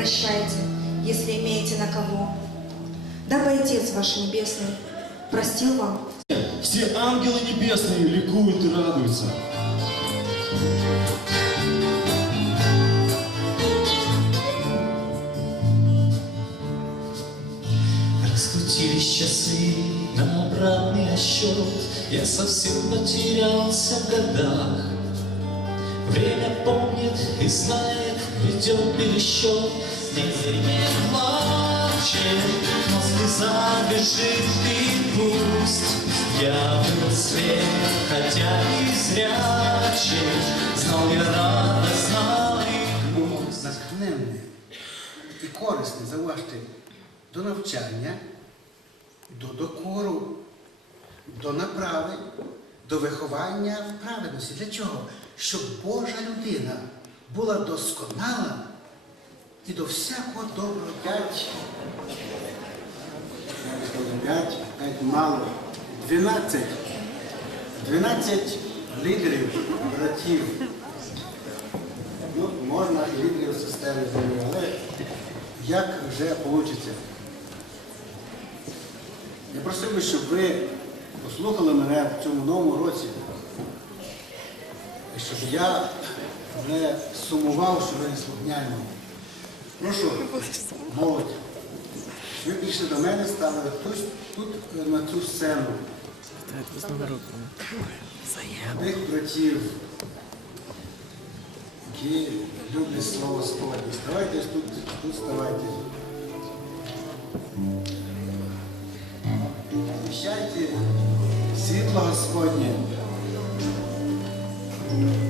прощайте, если имеете на кого. Дабы Отец ваш Небесный простил вам. Все ангелы небесные ликуют и радуются. Раскрутили часы на обратный отсчет, Я совсем потерялся в годах. Время помнит и знает, идет пересчет Теперь не плачет, но слеза бежит и пусть Я взрослее, хотя и зрячий Знал я радость, знал и грусть натхненне і корисне, зауважте, до навчання, до докору, до направи, до виховання в праведності. Для чого? Щоб Божа людина була досконала і до всякого доброго п'ять. П'ять, мало. Дванадцять. Дванадцять лідерів, братів. Ну, можна і лідерів системи землі, але як вже вийде? Я просив би, щоб ви послухали мене в цьому новому році, щоб я не сумував, що ви не слухняємо. Прошу, молодь, ви прийшли до мене, стали тут, тут на цю сцену. Тих братів, які люблять слово Господнє. Ставайте тут, тут ставайте. Віщайте світло Господнє. Thank you.